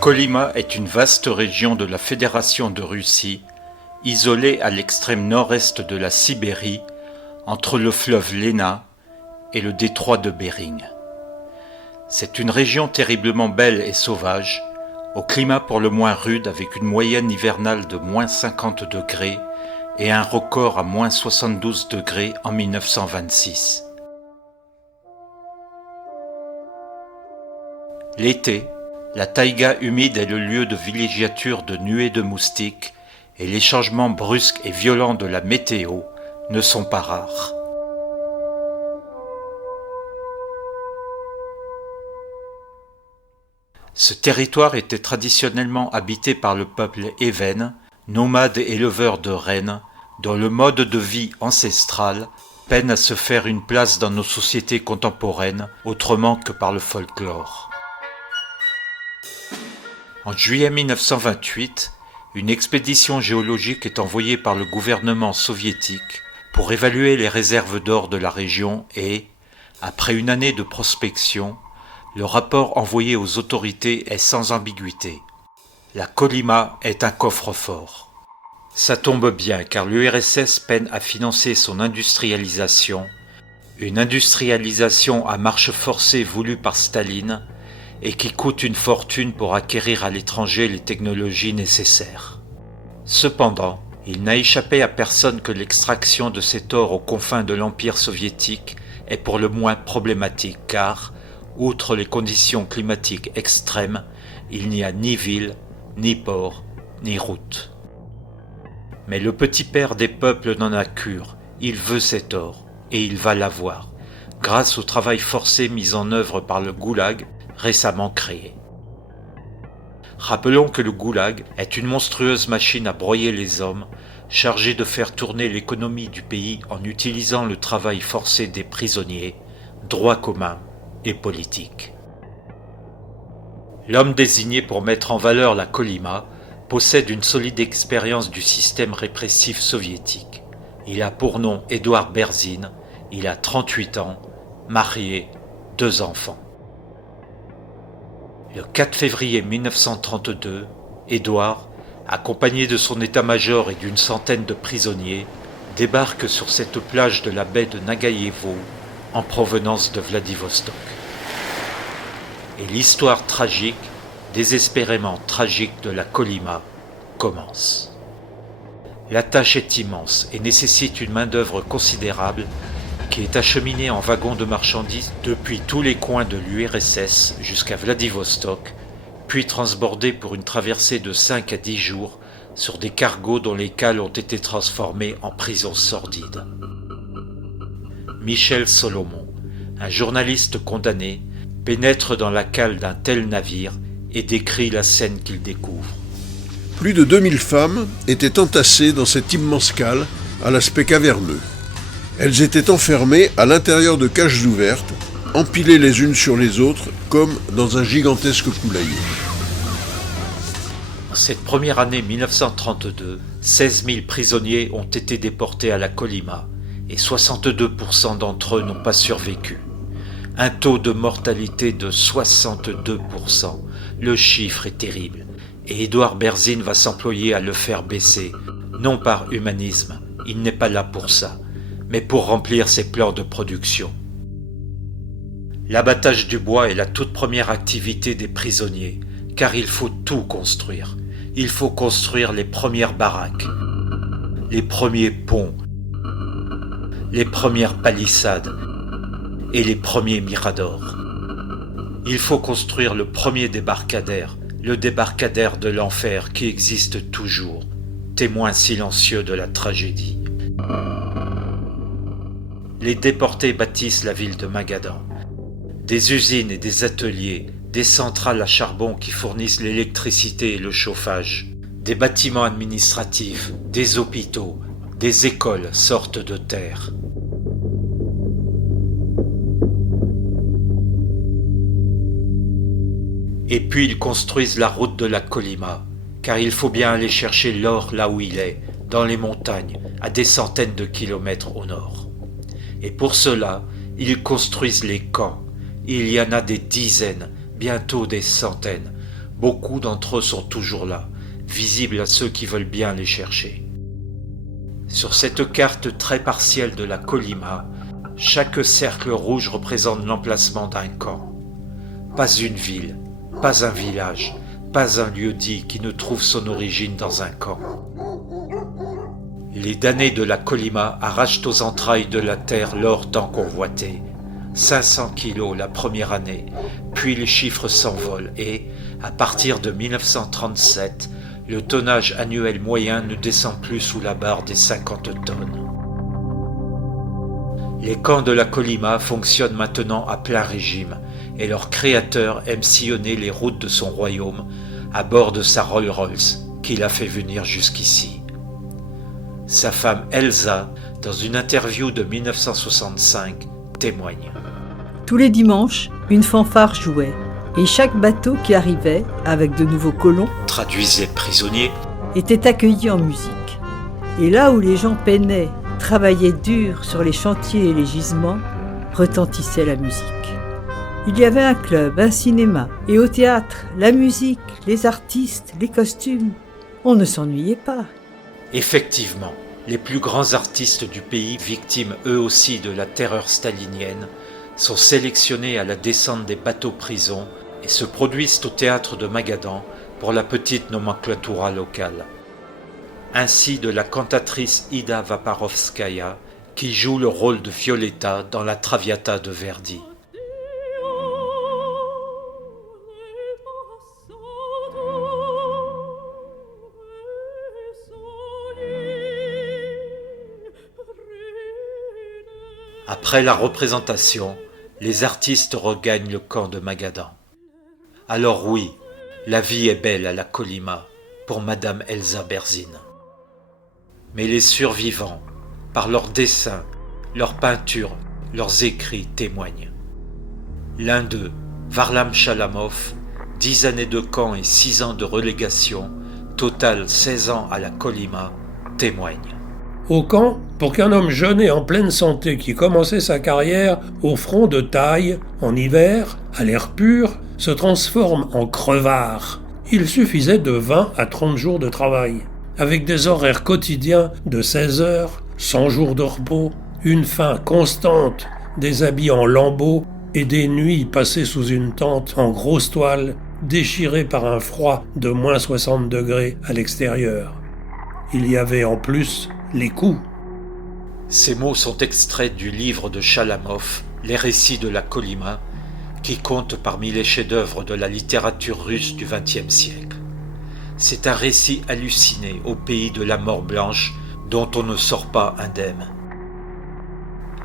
Kolyma est une vaste région de la Fédération de Russie, isolée à l'extrême nord-est de la Sibérie, entre le fleuve Lena et le détroit de Bering. C'est une région terriblement belle et sauvage, au climat pour le moins rude avec une moyenne hivernale de -50 degrés et un record à -72 degrés en 1926. L'été, la taïga humide est le lieu de villégiature de nuées de moustiques et les changements brusques et violents de la météo ne sont pas rares. Ce territoire était traditionnellement habité par le peuple évène, nomade et éleveur de rennes, dont le mode de vie ancestral peine à se faire une place dans nos sociétés contemporaines autrement que par le folklore. En juillet 1928, une expédition géologique est envoyée par le gouvernement soviétique pour évaluer les réserves d'or de la région et, après une année de prospection, le rapport envoyé aux autorités est sans ambiguïté. La Kolyma est un coffre-fort. Ça tombe bien car l'URSS peine à financer son industrialisation, une industrialisation à marche forcée voulue par Staline et qui coûte une fortune pour acquérir à l'étranger les technologies nécessaires. Cependant, il n'a échappé à personne que l'extraction de cet or aux confins de l'Empire soviétique est pour le moins problématique car, outre les conditions climatiques extrêmes, il n'y a ni ville, ni port, ni route. Mais le petit père des peuples n'en a cure, il veut cet or, et il va l'avoir, grâce au travail forcé mis en œuvre par le goulag récemment créé. Rappelons que le goulag est une monstrueuse machine à broyer les hommes, chargée de faire tourner l'économie du pays en utilisant le travail forcé des prisonniers, droit commun et politique. L'homme désigné pour mettre en valeur la Kolyma possède une solide expérience du système répressif soviétique. Il a pour nom Édouard Berzine, il a 38 ans, marié, 2 enfants. Le 4 février 1932, Édouard, accompagné de son état-major et d'une centaine de prisonniers, débarque sur cette plage de la baie de Nagaïevo en provenance de Vladivostok. Et l'histoire tragique, désespérément tragique de la Kolyma commence. La tâche est immense et nécessite une main-d'œuvre considérable qui est acheminée en wagons de marchandises depuis tous les coins de l'URSS jusqu'à Vladivostok, puis transbordée pour une traversée de 5 à 10 jours sur des cargos dont les cales ont été transformées en prisons sordides. Michel Solomon, un journaliste condamné, pénètre dans la cale d'un tel navire et décrit la scène qu'il découvre. Plus de 2000 femmes étaient entassées dans cette immense cale à l'aspect caverneux. Elles étaient enfermées à l'intérieur de cages ouvertes, empilées les unes sur les autres comme dans un gigantesque poulailler. En cette première année 1932, 16 000 prisonniers ont été déportés à la Kolyma et 62% d'entre eux n'ont pas survécu. Un taux de mortalité de 62%. Le chiffre est terrible et Édouard Berzine va s'employer à le faire baisser, non par humanisme, il n'est pas là pour ça, mais pour remplir ses plans de production. L'abattage du bois est la toute première activité des prisonniers, car il faut tout construire. Il faut construire les premières baraques, les premiers ponts, les premières palissades et les premiers miradors. Il faut construire le premier débarcadère, le débarcadère de l'enfer qui existe toujours, témoin silencieux de la tragédie. Les déportés bâtissent la ville de Magadan. Des usines et des ateliers, des centrales à charbon qui fournissent l'électricité et le chauffage, des bâtiments administratifs, des hôpitaux, des écoles sortent de terre. Et puis ils construisent la route de la Kolyma, car il faut bien aller chercher l'or là où il est, dans les montagnes, à des centaines de kilomètres au nord. Et pour cela, ils construisent les camps. Il y en a des dizaines, bientôt des centaines, Beaucoup d'entre eux sont toujours là, visibles à ceux qui veulent bien les chercher. Sur cette carte très partielle de la Kolyma, chaque cercle rouge représente l'emplacement d'un camp. Pas une ville, pas un village, pas un lieu-dit qui ne trouve son origine dans un camp. Les damnés de la Kolyma arrachent aux entrailles de la terre l'or tant convoité. 500 kilos la première année, puis les chiffres s'envolent et, à partir de 1937, le tonnage annuel moyen ne descend plus sous la barre des 50 tonnes. Les camps de la Kolyma fonctionnent maintenant à plein régime et leur créateur aime sillonner les routes de son royaume à bord de sa Rolls-Royce qu'il a fait venir jusqu'ici. Sa femme Elsa, dans une interview de 1965, témoigne. Tous les dimanches, une fanfare jouait et chaque bateau qui arrivait, avec de nouveaux colons, Traduisez prisonnier. était accueilli en musique. Et là où les gens peinaient, travaillaient dur sur les chantiers et les gisements, retentissait la musique. Il y avait un club, un cinéma, et au théâtre, la musique, les artistes, les costumes. On ne s'ennuyait pas. Effectivement, les plus grands artistes du pays, victimes eux aussi de la terreur stalinienne, sont sélectionnés à la descente des bateaux-prisons et se produisent au théâtre de Magadan pour la petite nomenclatura locale. Ainsi de la cantatrice Ida Vaparovskaya, qui joue le rôle de Violetta dans la Traviata de Verdi. Après la représentation, les artistes regagnent le camp de Magadan. Alors oui, la vie est belle à la Kolyma pour Madame Elsa Berzin. Mais les survivants, par leurs dessins, leurs peintures, leurs écrits témoignent. L'un d'eux, Varlam Shalamov, 10 années de camp et 6 ans de relégation, total 16 ans à la Kolyma, témoigne. Au camp, pour qu'un homme jeune et en pleine santé qui commençait sa carrière au front de taille, en hiver, à l'air pur, se transforme en crevard, il suffisait de 20 à 30 jours de travail, avec des horaires quotidiens de 16 heures, 100 jours de repos, une faim constante, des habits en lambeaux et des nuits passées sous une tente en grosse toile, déchirée par un froid de moins 60 degrés à l'extérieur. Il y avait en plus les coups. Ces mots sont extraits du livre de Shalamov, Les récits de la Kolyma, qui compte parmi les chefs-d'œuvre de la littérature russe du XXe siècle. C'est un récit halluciné au pays de la mort blanche dont on ne sort pas indemne.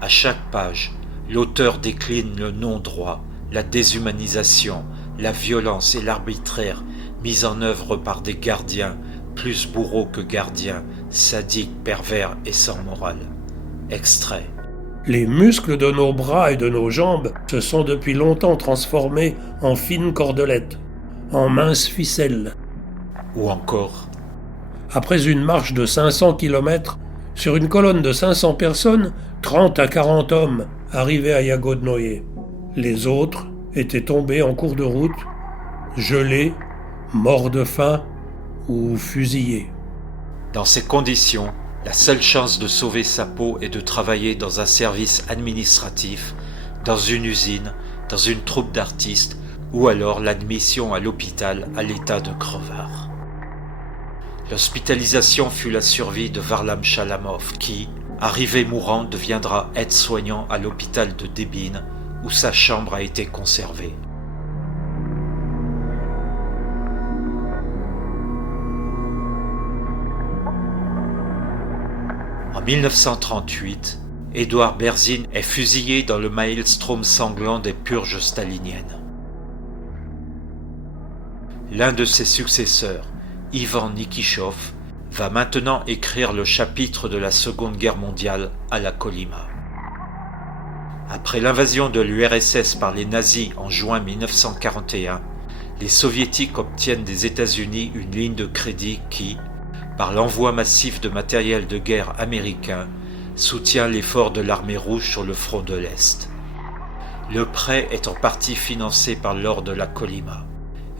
À chaque page, l'auteur décline le non-droit, la déshumanisation, la violence et l'arbitraire mis en œuvre par des gardiens, plus bourreaux que gardiens, sadiques, pervers et sans morale. Extrait. Les muscles de nos bras et de nos jambes se sont depuis longtemps transformés en fines cordelettes, en minces ficelles. Ou encore. Après une marche de 500 km, sur une colonne de 500 personnes, 30 à 40 hommes arrivaient à Yagodnoye. Les autres étaient tombés en cours de route, gelés, morts de faim ou fusillés. Dans ces conditions, la seule chance de sauver sa peau est de travailler dans un service administratif, dans une usine, dans une troupe d'artistes, ou alors l'admission à l'hôpital à l'état de crevard. L'hospitalisation fut la survie de Varlam Shalamov qui, arrivé mourant, deviendra aide-soignant à l'hôpital de Debine, où sa chambre a été conservée. En 1938, Édouard Berzin est fusillé dans le maelstrom sanglant des purges staliniennes. L'un de ses successeurs, Ivan Nikishov, va maintenant écrire le chapitre de la Seconde Guerre mondiale à la Kolyma. Après l'invasion de l'URSS par les nazis en juin 1941, les soviétiques obtiennent des États-Unis une ligne de crédit qui, par l'envoi massif de matériel de guerre américain, soutient l'effort de l'armée rouge sur le front de l'Est. Le prêt est en partie financé par l'or de la Kolyma,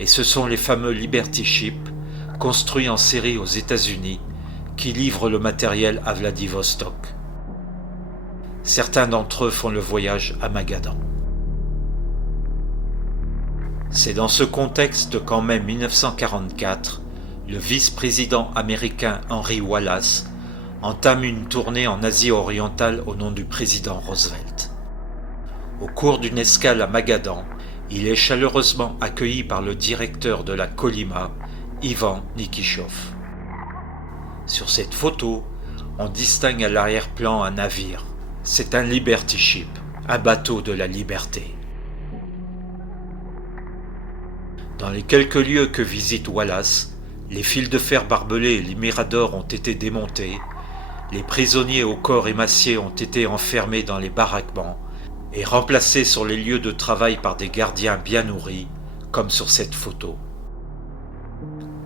Et ce sont les fameux Liberty Ships, construits en série aux États-Unis, qui livrent le matériel à Vladivostok. Certains d'entre eux font le voyage à Magadan. C'est dans ce contexte qu'en mai 1944, le vice-président américain Henry Wallace entame une tournée en Asie orientale au nom du président Roosevelt. Au cours d'une escale à Magadan, il est chaleureusement accueilli par le directeur de la Kolyma, Ivan Nikishov. Sur cette photo, on distingue à l'arrière-plan un navire. C'est un Liberty Ship, un bateau de la liberté. Dans les quelques lieux que visite Wallace, les fils de fer barbelés et les miradors ont été démontés, les prisonniers au corps émacié ont été enfermés dans les baraquements et remplacés sur les lieux de travail par des gardiens bien nourris, comme sur cette photo.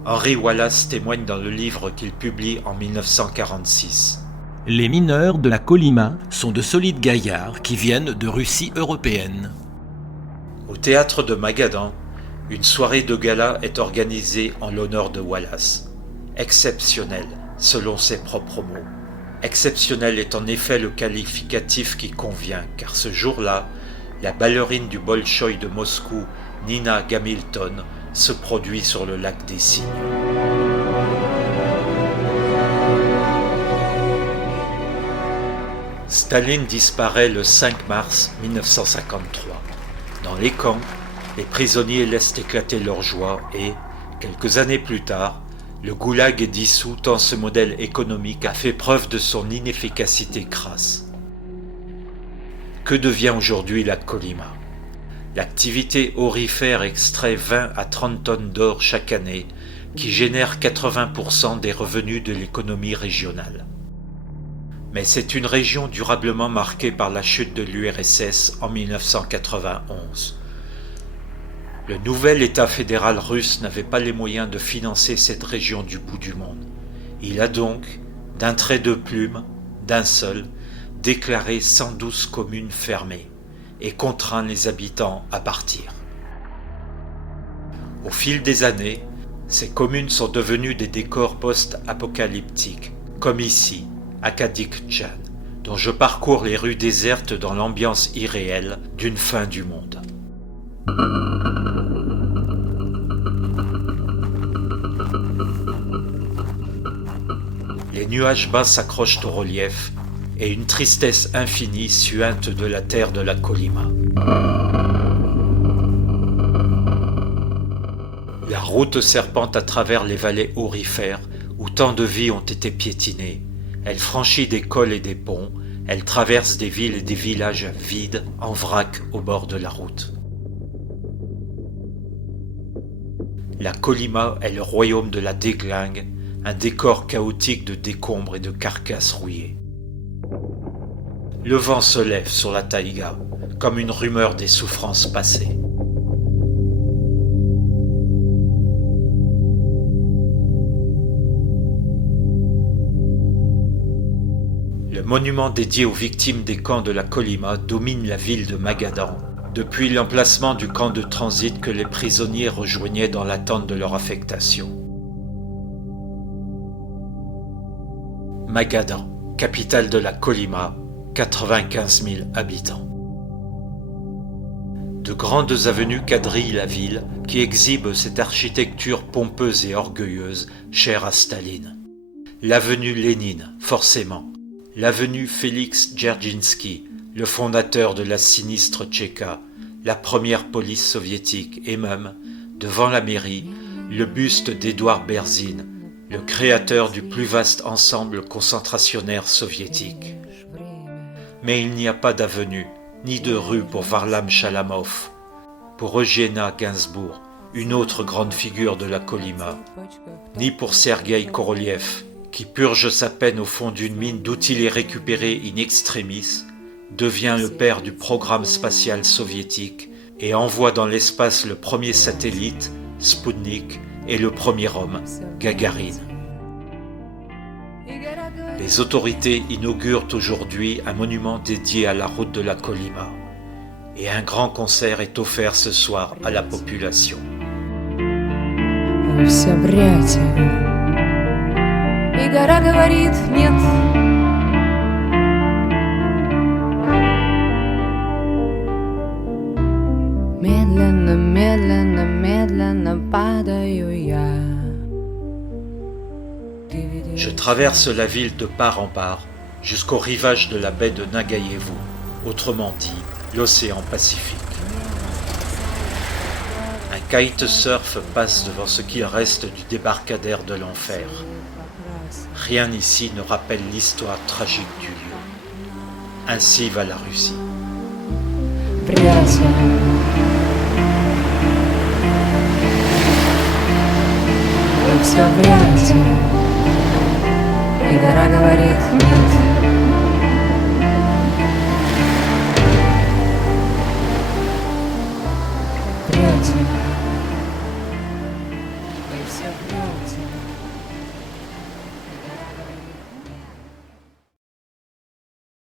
Henry Wallace témoigne dans le livre qu'il publie en 1946. Les mineurs de la Kolyma sont de solides gaillards qui viennent de Russie européenne. Au théâtre de Magadan, une soirée de gala est organisée en l'honneur de Wallace. Exceptionnel, selon ses propres mots. Exceptionnel est en effet le qualificatif qui convient, car ce jour-là, la ballerine du Bolchoï de Moscou, Nina Gamilton, se produit sur le lac des Cygnes. Staline disparaît le 5 mars 1953. Dans les camps, les prisonniers laissent éclater leur joie et, quelques années plus tard, le goulag est dissous tant ce modèle économique a fait preuve de son inefficacité crasse. Que devient aujourd'hui la Kolyma ? L'activité aurifère extrait 20 à 30 tonnes d'or chaque année, qui génère 80% des revenus de l'économie régionale. Mais c'est une région durablement marquée par la chute de l'URSS en 1991. Le nouvel État fédéral russe n'avait pas les moyens de financer cette région du bout du monde. Il a donc, d'un trait de plume, d'un seul, déclaré 112 communes fermées et contraint les habitants à partir. Au fil des années, ces communes sont devenues des décors post-apocalyptiques, comme ici, à Kadikjan, dont je parcours les rues désertes dans l'ambiance irréelle d'une fin du monde. Les nuages bas s'accrochent au relief et une tristesse infinie suinte de la terre de la Kolyma. La route serpente à travers les vallées aurifères où tant de vies ont été piétinées. Elle franchit des cols et des ponts, elle traverse des villes et des villages vides, en vrac au bord de la route. La Kolyma est le royaume de la déglingue, un décor chaotique de décombres et de carcasses rouillées. Le vent se lève sur la taïga, comme une rumeur des souffrances passées. Le monument dédié aux victimes des camps de la Kolyma domine la ville de Magadan, depuis l'emplacement du camp de transit que les prisonniers rejoignaient dans l'attente de leur affectation. Magadan, capitale de la Kolyma, 95 000 habitants. De grandes avenues quadrillent la ville qui exhibe cette architecture pompeuse et orgueilleuse chère à Staline. L'avenue Lénine, forcément. L'avenue Félix Dzerzhinsky, le fondateur de la sinistre Tchéka, la première police soviétique et même, devant la mairie, le buste d'Édouard Berzine, le créateur du plus vaste ensemble concentrationnaire soviétique. Mais il n'y a pas d'avenue, ni de rue pour Varlam Chalamov, pour Eugénia Gainsbourg, une autre grande figure de la Kolyma, ni pour Sergueï Korolev, qui purge sa peine au fond d'une mine d'où il est récupéré in extremis, devient le père du programme spatial soviétique et envoie dans l'espace le premier satellite, Spoutnik, et le premier homme, Gagarine. Les autorités inaugurent aujourd'hui un monument dédié à la route de la Kolyma et un grand concert est offert ce soir à la population. вы все врете. И гора говорит нет. Медленно, медленно, медленно падаю я. Je traverse la ville de part en part jusqu'au rivage de la baie de Nagayevu, autrement dit l'océan Pacifique. Un kitesurf passe devant ce qu'il reste du débarcadère de l'enfer. Rien ici ne rappelle l'histoire tragique du lieu. Ainsi va la Russie. Пряча. Вы все врете. И гора говорит нет. Пряча.